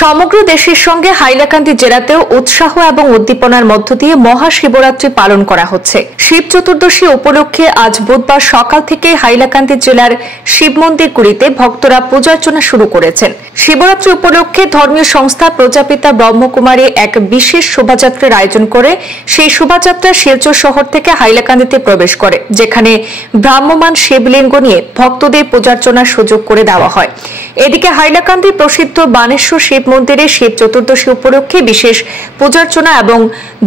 সমগ্র দেশের সঙ্গে হাইলাকান্দি জেলাতেও উৎসাহ এবং উদ্দীপনার মধ্য দিয়ে মহাশিবরাত্রি পালন করা হচ্ছে। শিব চতুর্দশী উপলক্ষে আজ বুধবার সকাল থেকে হাইলাকান্দি জেলার শিব মন্দিরগুলিতে ভক্তরা পূজার্চনা শুরু করেছেন। শিবরাত্রি উপলক্ষে ধর্মীয় সংস্থা প্রজাপিতা ব্রহ্মকুমারী এক বিশেষ শোভাযাত্রার আয়োজন করে সেই শোভাযাত্রা শিলচর শহর থেকে হাইলাকান্দিতে প্রবেশ করে, যেখানে ভ্রাম্যমান শিবলিঙ্গ নিয়ে ভক্তদের পূজার্চনার সুযোগ করে দেওয়া হয়। এদিকে হাইলাকান্দি প্রসিদ্ধ বানেশ্বর শিব মন্দিরে শিব চতুর্দশী উপলক্ষে বিশেষ পূজার্চনা এবং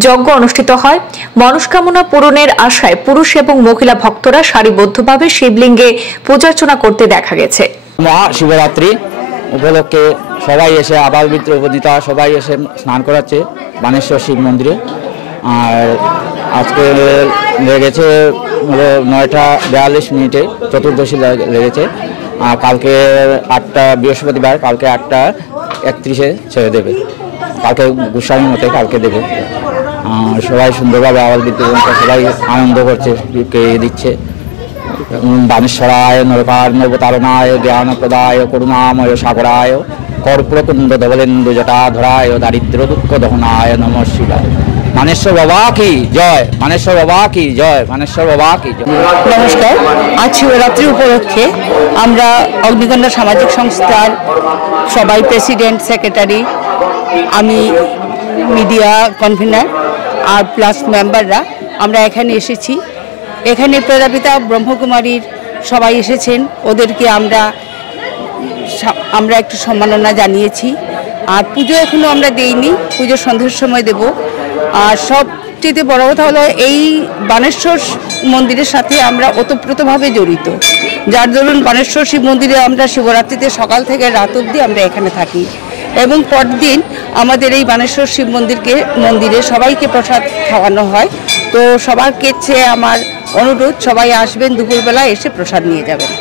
যজ্ঞ অনুষ্ঠিত হয়। মনস্কামনা পূরণের আশায় পুরুষ এবং মহিলা ভক্তরা সারিবদ্ধভাবে শিবলিঙ্গে পূজার্চনা করতে দেখা গেছে। মহাশিবরাত্রি উপলক্ষে সবাই এসে আবাল বৃদ্ধ সবাই এসে স্নান করাচ্ছে বানেশ্বর শিব মন্দিরে। আর আজকে লেগেছে 9:42 চতুর্দশী লেগেছে। আর কালকে 8টা বৃহস্পতিবার, কালকে 8:31 ছেড়ে দেবে। কালকে গোস্বামী মতে কালকে দেবে। সবাই সুন্দরভাবে আবাল বৃদ্ধ সবাই আনন্দ করছে, দিচ্ছে। বানেশ্বরায় নরকার্ণবতারণায় জ্ঞানপ্রদায় করুণাময় সাগরায় কর্পূরকুণ্ড ধবলেন্দু জটাধরায় দারিদ্র দুঃখ দহনায় নমঃ শিবায়। মানেশ্বর বাবা কি জয়, মানেশ্বর বাবা কি জয়, মানেশ্বর বাবা কি জয়। নমস্কার। আজ শিবরাত্রি উপলক্ষে আমরা অগ্নিকন্যা সামাজিক সংস্থার সবাই প্রেসিডেন্ট, সেক্রেটারি, আমি মিডিয়া কনভেনার আর প্লাস মেম্বাররা আমরা এখানে এসেছি। এখানে প্রজাপিতা ব্রহ্মকুমারীর সবাই এসেছেন, ওদেরকে আমরা একটু সম্মাননা জানিয়েছি। আর পুজো এখনও আমরা দেইনি, পুজো সন্ধ্যার সময় দেব। আর সবচেয়ে বড় কথা হলো এই বানেশ্বর মন্দিরের সাথে আমরা ওতপ্রোতভাবে জড়িত, যার দরুন বানেশ্বর শিব মন্দিরে আমরা শিবরাত্রিতে সকাল থেকে রাত অবধি আমরা এখানে থাকি। এবং পরদিন আমাদের এই বানেশ্বর শিব মন্দিরে সবাইকে প্রসাদ খাওয়ানো হয়। তো সবার কাছে আমার অনুরোধ, সবাই আসবেন, দুপুরবেলা এসে প্রসাদ নিয়ে যাবেন।